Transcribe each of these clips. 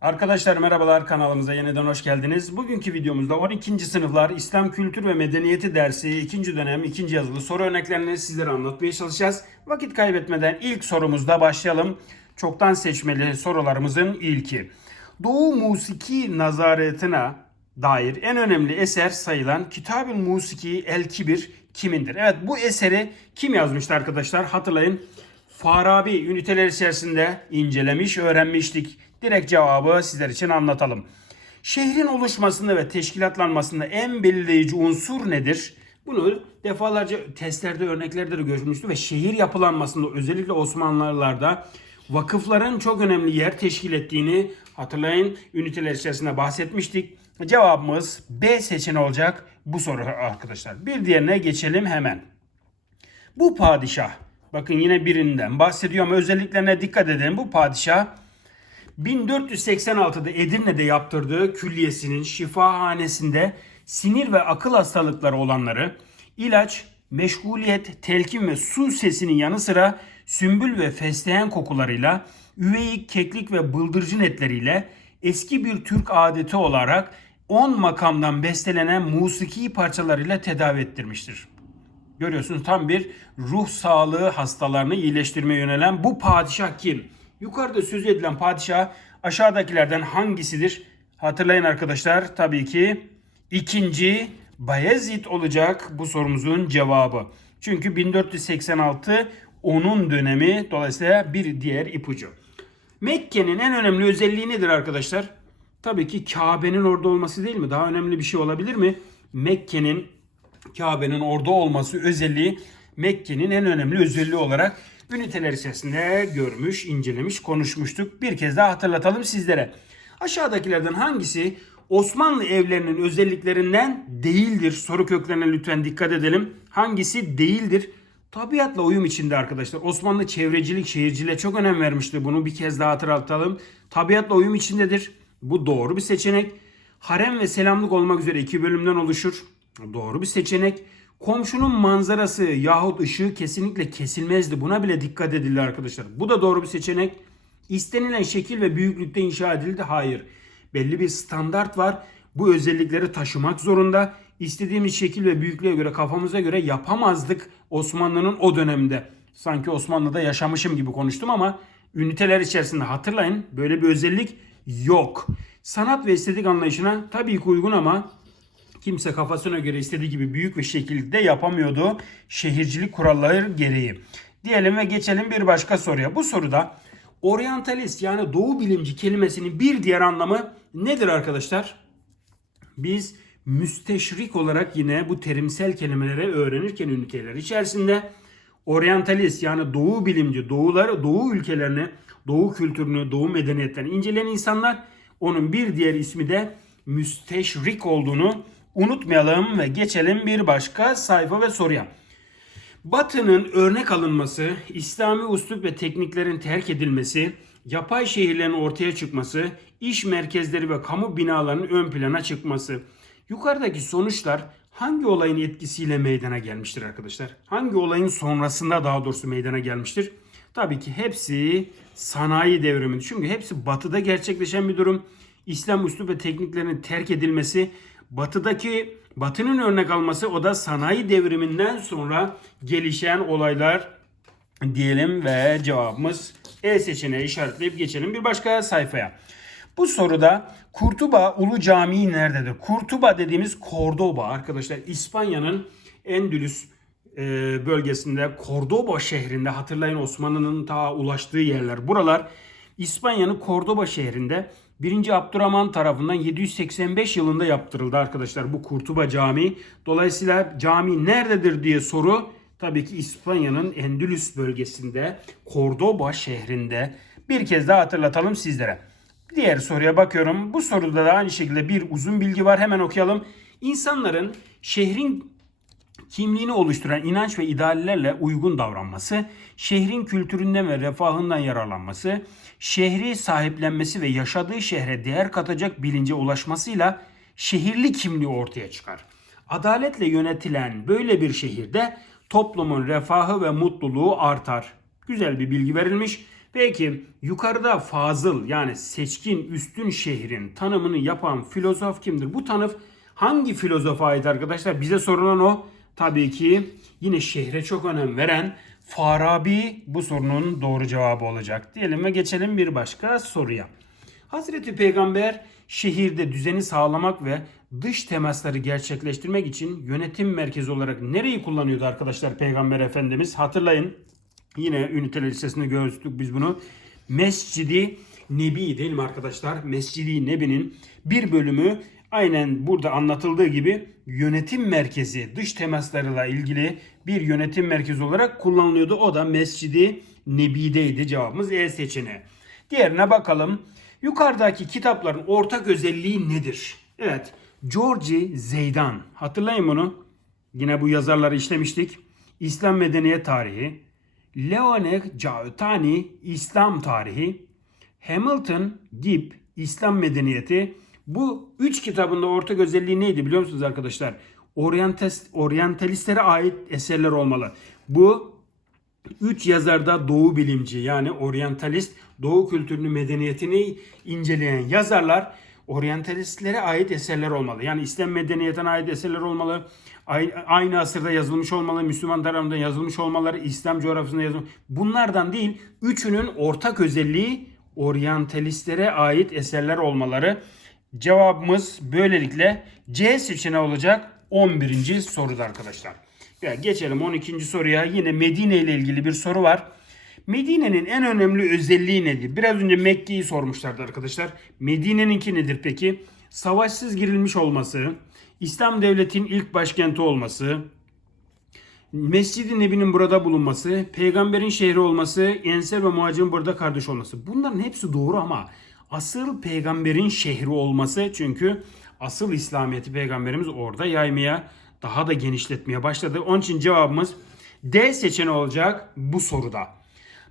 Arkadaşlar merhabalar kanalımıza yeniden hoş geldiniz. Bugünkü videomuzda 12. sınıflar İslam Kültür ve Medeniyeti dersi 2. dönem 2. yazılı soru örneklerini sizlere anlatmaya çalışacağız. Vakit kaybetmeden ilk sorumuzda başlayalım. Çoktan seçmeli sorularımızın ilki. Doğu Musiki Nazaretine dair en önemli eser sayılan Kitab-ı Musiki El Kibir kimindir? Evet bu eseri kim yazmıştı arkadaşlar? Hatırlayın. Farabi üniteler içerisinde incelemiş, öğrenmiştik. Direkt cevabı sizler için anlatalım. Şehrin oluşmasında ve teşkilatlanmasında en belirleyici unsur nedir? Bunu defalarca testlerde, örneklerde de görmüştü ve şehir yapılanmasında özellikle Osmanlılarda vakıfların çok önemli yer teşkil ettiğini hatırlayın üniteler içerisinde bahsetmiştik. Cevabımız B seçeneği olacak bu soru arkadaşlar. Bir diğerine geçelim hemen. Bu padişah, bakın yine birinden bahsediyor ama özelliklerine dikkat edin. Bu padişah 1486'da Edirne'de yaptırdığı külliyesinin şifahanesinde sinir ve akıl hastalıkları olanları ilaç, meşguliyet, telkin ve su sesinin yanı sıra sümbül ve fesleğen kokularıyla, üveyik, keklik ve bıldırcın etleriyle eski bir Türk adeti olarak 10 makamdan bestelenen musiki parçalarıyla tedavi ettirmiştir. Görüyorsunuz tam bir ruh sağlığı hastalarını iyileştirmeye yönelen bu padişah kim? Yukarıda söz edilen padişah aşağıdakilerden hangisidir? Hatırlayın arkadaşlar tabii ki ikinci Bayezid olacak bu sorumuzun cevabı. Çünkü 1486 onun dönemi dolayısıyla bir diğer ipucu. Mekke'nin en önemli özelliği nedir arkadaşlar? Tabii ki Kabe'nin orada olması değil mi? Daha önemli bir şey olabilir mi? Mekke'nin Kabe'nin orada olması özelliği Mekke'nin en önemli özelliği olarak üniteler içerisinde görmüş, incelemiş, konuşmuştuk. Bir kez daha hatırlatalım sizlere. Aşağıdakilerden hangisi Osmanlı evlerinin özelliklerinden değildir? Soru köklerine lütfen dikkat edelim. Hangisi değildir? Tabiatla uyum içinde arkadaşlar. Osmanlı çevrecilik, şehirciliğe çok önem vermişti. Bunu bir kez daha hatırlatalım. Tabiatla uyum içindedir. Bu doğru bir seçenek. Harem ve selamlık olmak üzere iki bölümden oluşur. Doğru bir seçenek. Komşunun manzarası yahut ışığı kesinlikle kesilmezdi. Buna bile dikkat edildi arkadaşlar. Bu da doğru bir seçenek. İstenilen şekil ve büyüklükte inşa edildi. Hayır. Belli bir standart var. Bu özellikleri taşımak zorunda. İstediğimiz şekil ve büyüklüğe göre kafamıza göre yapamazdık Osmanlı'nın o dönemde. Sanki Osmanlı'da yaşamışım gibi konuştum ama üniteler içerisinde hatırlayın böyle bir özellik yok. Sanat ve estetik anlayışına tabii ki uygun ama kimse kafasına göre istediği gibi büyük bir şekilde yapamıyordu şehircilik kuralları gereği. Diyelim ve geçelim bir başka soruya. Bu soruda oryantalist yani doğu bilimci kelimesinin bir diğer anlamı nedir arkadaşlar? Biz müsteşrik olarak yine bu terimsel kelimeleri öğrenirken üniteler içerisinde oryantalist yani doğu bilimci, doğuları, doğu ülkelerini, doğu kültürünü, doğu medeniyetlerini inceleyen insanlar onun bir diğer ismi de müsteşrik olduğunu unutmayalım ve geçelim bir başka sayfa ve soruya. Batı'nın örnek alınması, İslami usluk ve tekniklerin terk edilmesi, yapay şehirlerin ortaya çıkması, iş merkezleri ve kamu binalarının ön plana çıkması. Yukarıdaki sonuçlar hangi olayın etkisiyle meydana gelmiştir arkadaşlar? Hangi olayın sonrasında daha doğrusu meydana gelmiştir? Tabii ki hepsi sanayi devrimi. Çünkü hepsi batıda gerçekleşen bir durum. İslam üslup ve tekniklerinin terk edilmesi, batıdaki batının örnek alması o da sanayi devriminden sonra gelişen olaylar diyelim ve cevabımız E seçeneği işaretleyip geçelim bir başka sayfaya. Bu soruda Kurtuba Ulu Camii nerededir? Kurtuba dediğimiz Kordoba arkadaşlar İspanya'nın Endülüs e, bölgesinde Kordoba şehrinde hatırlayın Osmanlı'nın ta ulaştığı yerler. Buralar İspanya'nın Kordoba şehrinde 1. Abdurrahman tarafından 785 yılında yaptırıldı arkadaşlar bu Kurtuba Camii. Dolayısıyla cami nerededir diye soru tabii ki İspanya'nın Endülüs bölgesinde Kordoba şehrinde. Bir kez daha hatırlatalım sizlere. Diğer soruya bakıyorum. Bu soruda da aynı şekilde bir uzun bilgi var. Hemen okuyalım. İnsanların şehrin kimliğini oluşturan inanç ve ideallerle uygun davranması, şehrin kültüründen ve refahından yararlanması, şehri sahiplenmesi ve yaşadığı şehre değer katacak bilince ulaşmasıyla şehirli kimliği ortaya çıkar. Adaletle yönetilen böyle bir şehirde toplumun refahı ve mutluluğu artar. Güzel bir bilgi verilmiş Peki yukarıda fazıl yani seçkin üstün şehrin tanımını yapan filozof kimdir? Bu tanım hangi filozofa ait arkadaşlar? Bize sorulan o. Tabii ki yine şehre çok önem veren Farabi bu sorunun doğru cevabı olacak. Diyelim ve geçelim bir başka soruya. Hazreti Peygamber şehirde düzeni sağlamak ve dış temasları gerçekleştirmek için yönetim merkezi olarak nereyi kullanıyordu arkadaşlar Peygamber Efendimiz? Hatırlayın. Yine üniteler listesinde gördük biz bunu. Mescidi Nebi değil mi arkadaşlar? Mescidi Nebi'nin bir bölümü aynen burada anlatıldığı gibi yönetim merkezi, dış temaslarıyla ilgili bir yönetim merkezi olarak kullanılıyordu. O da Mescidi Nebi'deydi. Cevabımız E seçeneği. Diğerine bakalım. Yukarıdaki kitapların ortak özelliği nedir? Evet. Georgi Zeydan. Hatırlayın bunu. Yine bu yazarları işlemiştik. İslam Medeniyet Tarihi. Leonel Cautani İslam Tarihi. Hamilton Gibb İslam Medeniyeti. Bu üç kitabında ortak özelliği neydi biliyor musunuz arkadaşlar? Oryantalist, oryantalistlere ait eserler olmalı. Bu Üç yazarda doğu bilimci yani oryantalist doğu kültürünü medeniyetini inceleyen yazarlar oryantalistlere ait eserler olmalı. Yani İslam medeniyetine ait eserler olmalı. Aynı asırda yazılmış olmalı. Müslüman tarafından yazılmış olmaları. İslam coğrafyasında yazılmış. Bunlardan değil. Üçünün ortak özelliği oryantalistlere ait eserler olmaları. Cevabımız böylelikle C seçeneği olacak 11. soruda arkadaşlar. Ya geçelim 12. soruya. Yine Medine ile ilgili bir soru var. Medine'nin en önemli özelliği nedir? Biraz önce Mekke'yi sormuşlardı arkadaşlar. Medine'ninki nedir peki? Savaşsız girilmiş olması, İslam devletinin ilk başkenti olması, Mescid-i Nebi'nin burada bulunması, peygamberin şehri olması, Ensar ve Muhacir'in burada kardeş olması. Bunların hepsi doğru ama asıl peygamberin şehri olması çünkü asıl İslamiyet'i peygamberimiz orada yaymaya daha da genişletmeye başladı. Onun için cevabımız D seçeneği olacak bu soruda.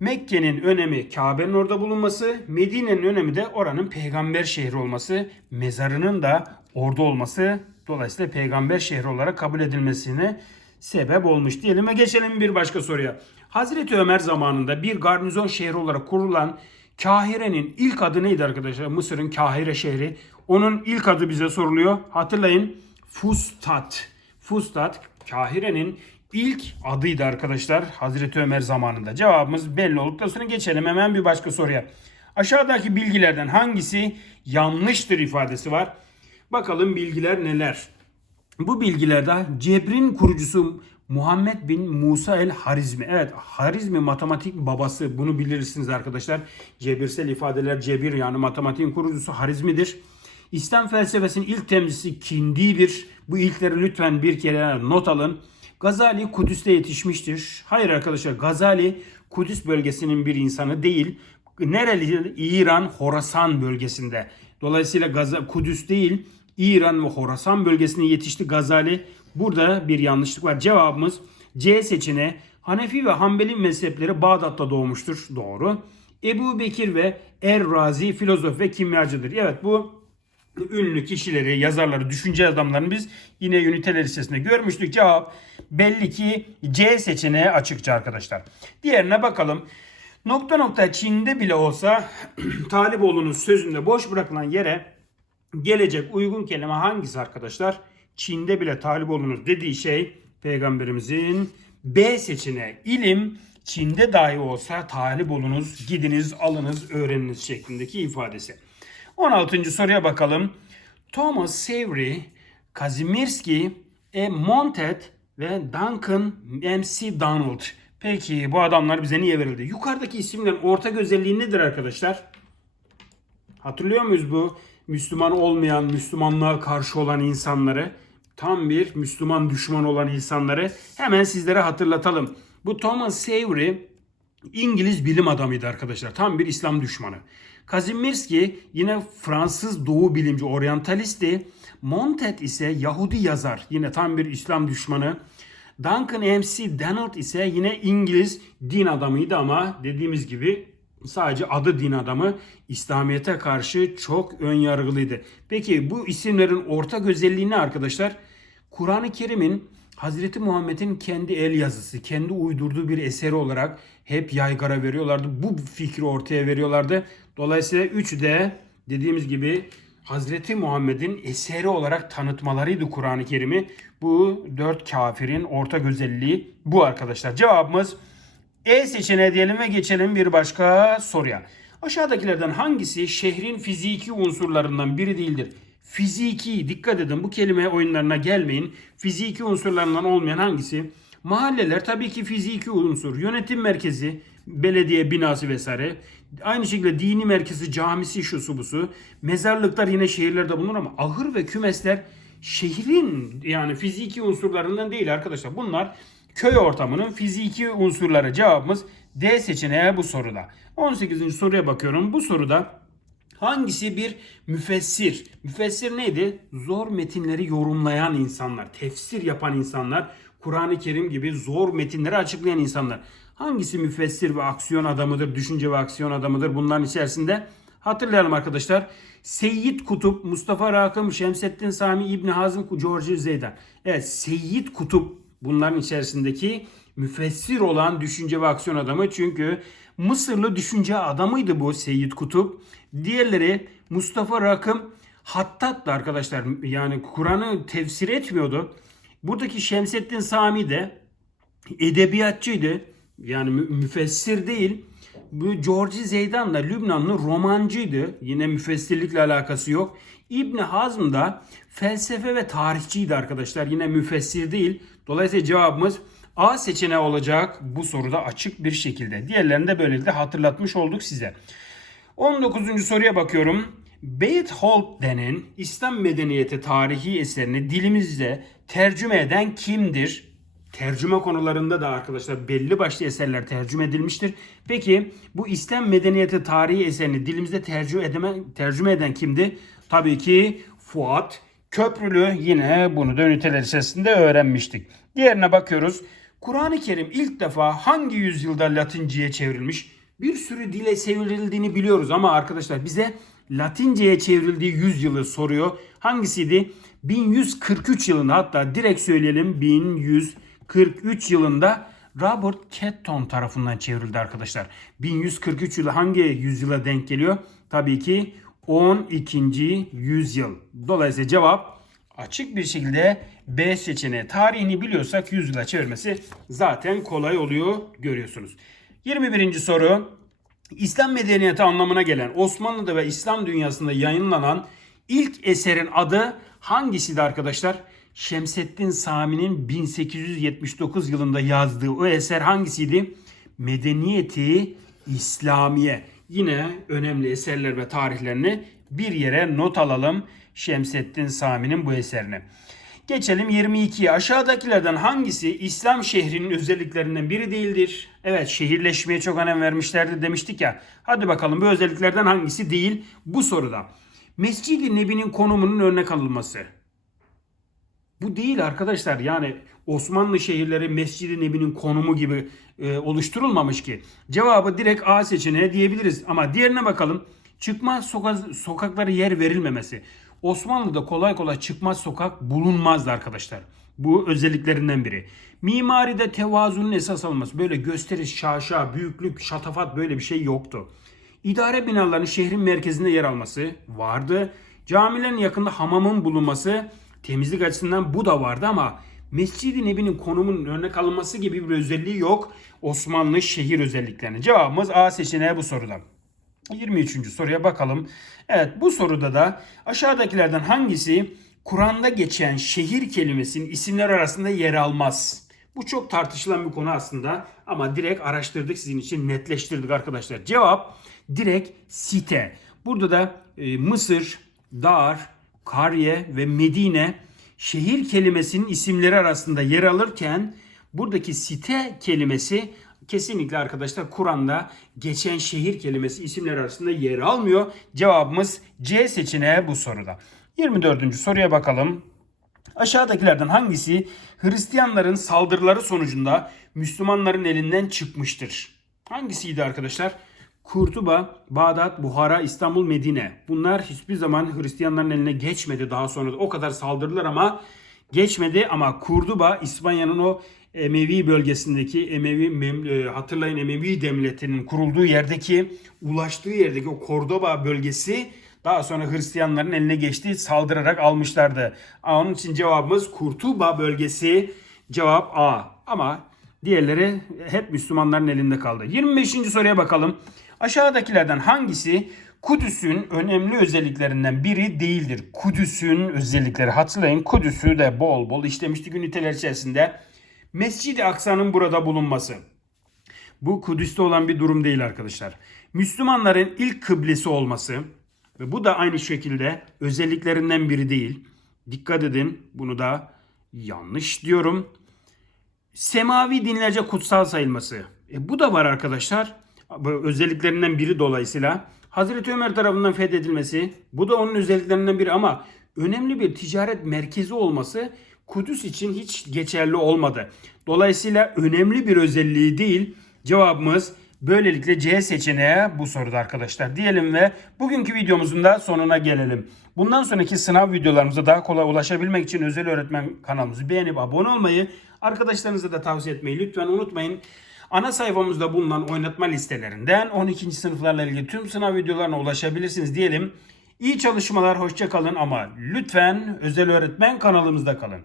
Mekke'nin önemi Kabe'nin orada bulunması, Medine'nin önemi de oranın peygamber şehri olması, mezarının da orada olması dolayısıyla peygamber şehri olarak kabul edilmesine sebep olmuş diyelim ve geçelim bir başka soruya. Hazreti Ömer zamanında bir garnizon şehri olarak kurulan Kahire'nin ilk adı neydi arkadaşlar? Mısır'ın Kahire şehri. Onun ilk adı bize soruluyor. Hatırlayın. Fustat. Fustat Kahire'nin ilk adıydı arkadaşlar Hazreti Ömer zamanında. Cevabımız belli olduktan sonra geçelim hemen bir başka soruya. Aşağıdaki bilgilerden hangisi yanlıştır ifadesi var. Bakalım bilgiler neler? Bu bilgilerde Cebrin kurucusu Muhammed bin Musa el Harizmi. Evet Harizmi matematik babası bunu bilirsiniz arkadaşlar. Cebirsel ifadeler Cebir yani matematiğin kurucusu Harizmi'dir. İslam felsefesinin ilk temsilcisi Kindi'dir. Bu ilkleri lütfen bir kere not alın. Gazali Kudüs'te yetişmiştir. Hayır arkadaşlar Gazali Kudüs bölgesinin bir insanı değil. Nereli? İran, Horasan bölgesinde. Dolayısıyla Gaza, Kudüs değil, İran ve Horasan bölgesinde yetişti Gazali. Burada bir yanlışlık var. Cevabımız C seçeneği. Hanefi ve Hanbeli mezhepleri Bağdat'ta doğmuştur. Doğru. Ebu Bekir ve Er Razi filozof ve kimyacıdır. Evet bu ünlü kişileri, yazarları, düşünce adamlarını biz yine üniteler listesinde görmüştük. Cevap belli ki C seçeneği açıkça arkadaşlar. Diğerine bakalım. Nokta nokta Çin'de bile olsa Taliboğlu'nun sözünde boş bırakılan yere gelecek uygun kelime hangisi arkadaşlar? Çin'de bile Taliboğlu'nun dediği şey peygamberimizin B seçeneği. İlim Çin'de dahi olsa talip olunuz, gidiniz, alınız, öğreniniz şeklindeki ifadesi. 16. soruya bakalım. Thomas Savery, Kazimirski, E. Montet ve Duncan MC Donald. Peki bu adamlar bize niye verildi? Yukarıdaki isimlerin ortak özelliği nedir arkadaşlar? Hatırlıyor muyuz bu Müslüman olmayan, Müslümanlığa karşı olan insanları? Tam bir Müslüman düşman olan insanları hemen sizlere hatırlatalım. Bu Thomas Savery İngiliz bilim adamıydı arkadaşlar. Tam bir İslam düşmanı. Kazimirski yine Fransız doğu bilimci oryantalisti. Montet ise Yahudi yazar. Yine tam bir İslam düşmanı. Duncan MC Donald ise yine İngiliz din adamıydı ama dediğimiz gibi sadece adı din adamı İslamiyet'e karşı çok ön yargılıydı. Peki bu isimlerin ortak özelliği ne arkadaşlar? Kur'an-ı Kerim'in Hazreti Muhammed'in kendi el yazısı, kendi uydurduğu bir eseri olarak hep yaygara veriyorlardı. Bu fikri ortaya veriyorlardı. Dolayısıyla üçü de dediğimiz gibi Hazreti Muhammed'in eseri olarak tanıtmalarıydı Kur'an-ı Kerim'i. Bu dört kafirin ortak özelliği bu arkadaşlar. Cevabımız E seçeneği diyelim ve geçelim bir başka soruya. Aşağıdakilerden hangisi şehrin fiziki unsurlarından biri değildir? Fiziki, dikkat edin bu kelime oyunlarına gelmeyin. Fiziki unsurlarından olmayan hangisi? Mahalleler tabii ki fiziki unsur. Yönetim merkezi, belediye binası vesaire. Aynı şekilde dini merkezi, camisi, şusu busu. Mezarlıklar yine şehirlerde bulunur ama ahır ve kümesler şehrin yani fiziki unsurlarından değil arkadaşlar. Bunlar köy ortamının fiziki unsurları. Cevabımız D seçeneği bu soruda. 18. soruya bakıyorum. Bu soruda hangisi bir müfessir? Müfessir neydi? Zor metinleri yorumlayan insanlar, tefsir yapan insanlar, Kur'an-ı Kerim gibi zor metinleri açıklayan insanlar. Hangisi müfessir ve aksiyon adamıdır, düşünce ve aksiyon adamıdır bunların içerisinde? Hatırlayalım arkadaşlar. Seyyid Kutup, Mustafa Rakım, Şemsettin Sami, İbni Hazım, George Zeydan. Evet Seyyid Kutup bunların içerisindeki müfessir olan düşünce ve aksiyon adamı. Çünkü Mısırlı düşünce adamıydı bu Seyyid Kutup. Diğerleri Mustafa Rakım Hattat'tı arkadaşlar. Yani Kur'an'ı tefsir etmiyordu. Buradaki Şemsettin Sami de edebiyatçıydı. Yani mü- müfessir değil. Bu George Zeydan da Lübnanlı romancıydı. Yine müfessirlikle alakası yok. İbn Hazm da felsefe ve tarihçiydi arkadaşlar. Yine müfessir değil. Dolayısıyla cevabımız A seçeneği olacak bu soruda açık bir şekilde. Diğerlerini de böylelikle hatırlatmış olduk size. 19. soruya bakıyorum. Beythold denen İslam medeniyeti tarihi eserini dilimizde tercüme eden kimdir? Tercüme konularında da arkadaşlar belli başlı eserler tercüme edilmiştir. Peki bu İslam medeniyeti tarihi eserini dilimizde tercüme, edeme, tercüme eden kimdi? Tabii ki Fuat Köprülü yine bunu da üniteler içerisinde öğrenmiştik. Diğerine bakıyoruz. Kur'an-ı Kerim ilk defa hangi yüzyılda Latinceye çevrilmiş? Bir sürü dile çevrildiğini biliyoruz ama arkadaşlar bize Latinceye çevrildiği yüzyılı soruyor. Hangisiydi? 1143 yılında hatta direkt söyleyelim 1143 yılında Robert Ketton tarafından çevrildi arkadaşlar. 1143 yılı hangi yüzyıla denk geliyor? Tabii ki 12. yüzyıl. Dolayısıyla cevap açık bir şekilde B seçeneği. Tarihini biliyorsak yüzyıla çevirmesi zaten kolay oluyor görüyorsunuz. 21. soru. İslam medeniyeti anlamına gelen Osmanlı'da ve İslam dünyasında yayınlanan ilk eserin adı hangisiydi arkadaşlar? Şemseddin Sami'nin 1879 yılında yazdığı o eser hangisiydi? Medeniyeti İslamiye. Yine önemli eserler ve tarihlerini bir yere not alalım Şemseddin Sami'nin bu eserini. Geçelim 22'ye. Aşağıdakilerden hangisi İslam şehrinin özelliklerinden biri değildir? Evet şehirleşmeye çok önem vermişlerdi demiştik ya. Hadi bakalım bu özelliklerden hangisi değil bu soruda. Mescid-i Nebi'nin konumunun örnek alınması. Bu değil arkadaşlar. Yani Osmanlı şehirleri Mescid-i Nebi'nin konumu gibi e, oluşturulmamış ki. Cevabı direkt A seçeneği diyebiliriz. Ama diğerine bakalım. Çıkmaz soka- sokaklara yer verilmemesi. Osmanlı'da kolay kolay çıkmaz sokak bulunmazdı arkadaşlar. Bu özelliklerinden biri. Mimaride tevazunun esas alınması. Böyle gösteriş, şaşa, büyüklük, şatafat böyle bir şey yoktu. İdare binalarının şehrin merkezinde yer alması vardı. Camilerin yakında hamamın bulunması temizlik açısından bu da vardı ama Mescid-i Nebi'nin konumunun örnek alınması gibi bir özelliği yok Osmanlı şehir özelliklerine. Cevabımız A seçeneği bu soruda. 23. soruya bakalım. Evet bu soruda da aşağıdakilerden hangisi Kur'an'da geçen şehir kelimesinin isimler arasında yer almaz? Bu çok tartışılan bir konu aslında ama direkt araştırdık sizin için netleştirdik arkadaşlar. Cevap direkt site. Burada da e, Mısır, Dar, Kariye ve Medine şehir kelimesinin isimleri arasında yer alırken buradaki site kelimesi kesinlikle arkadaşlar Kur'an'da geçen şehir kelimesi isimler arasında yer almıyor. Cevabımız C seçeneği bu soruda. 24. soruya bakalım. Aşağıdakilerden hangisi Hristiyanların saldırıları sonucunda Müslümanların elinden çıkmıştır? Hangisiydi arkadaşlar? Kurtuba, Bağdat, Buhara, İstanbul, Medine. Bunlar hiçbir zaman Hristiyanların eline geçmedi daha sonra. da O kadar saldırdılar ama geçmedi ama Kurduba İspanya'nın o Emevi bölgesindeki Emevi hatırlayın Emevi devletinin kurulduğu yerdeki ulaştığı yerdeki o Kordoba bölgesi daha sonra Hristiyanların eline geçti saldırarak almışlardı. Onun için cevabımız Kurtuba bölgesi cevap A. Ama diğerleri hep Müslümanların elinde kaldı. 25. soruya bakalım. Aşağıdakilerden hangisi Kudüs'ün önemli özelliklerinden biri değildir? Kudüs'ün özellikleri hatırlayın. Kudüs'ü de bol bol işlemiştik üniteler içerisinde. Mescid-i Aksa'nın burada bulunması. Bu Kudüs'te olan bir durum değil arkadaşlar. Müslümanların ilk kıblesi olması ve bu da aynı şekilde özelliklerinden biri değil. Dikkat edin bunu da yanlış diyorum. Semavi dinlerce kutsal sayılması. E, bu da var arkadaşlar. Özelliklerinden biri dolayısıyla. Hazreti Ömer tarafından fethedilmesi. Bu da onun özelliklerinden biri ama önemli bir ticaret merkezi olması Kudüs için hiç geçerli olmadı. Dolayısıyla önemli bir özelliği değil. Cevabımız böylelikle C seçeneği bu soruda arkadaşlar diyelim ve bugünkü videomuzun da sonuna gelelim. Bundan sonraki sınav videolarımıza daha kolay ulaşabilmek için özel öğretmen kanalımızı beğenip abone olmayı, arkadaşlarınıza da tavsiye etmeyi lütfen unutmayın. Ana sayfamızda bulunan oynatma listelerinden 12. sınıflarla ilgili tüm sınav videolarına ulaşabilirsiniz diyelim. İyi çalışmalar, hoşça kalın ama lütfen özel öğretmen kanalımızda kalın.